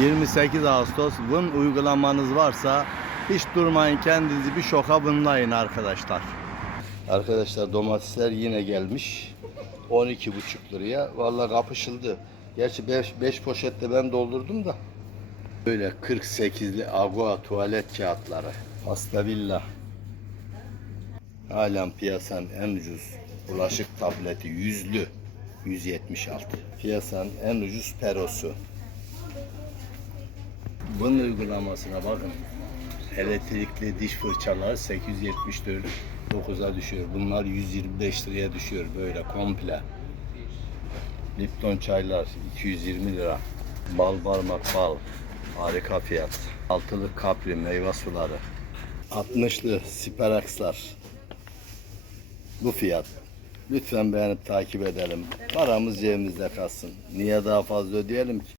28 Ağustos Vın uygulamanız varsa hiç durmayın kendinizi bir şoka vınlayın arkadaşlar. Arkadaşlar domatesler yine gelmiş. 12,5 liraya. Vallahi kapışıldı. Gerçi 5 poşette ben doldurdum da. Böyle 48'li Agua tuvalet kağıtları. Hasta villa. Halen piyasanın en ucuz bulaşık tableti yüzlü 176. Piyasanın en ucuz perosu. Bunun uygulamasına bakın. Elektrikli diş fırçaları 874 9'a düşüyor. Bunlar 125 liraya düşüyor böyle komple. Lipton çaylar 220 lira. Bal parmak bal. Harika fiyat. Altılı kapri meyve suları. 60'lı Sperax'lar. Bu fiyat. Lütfen beğenip takip edelim. Paramız cebimizde kalsın. Niye daha fazla ödeyelim ki?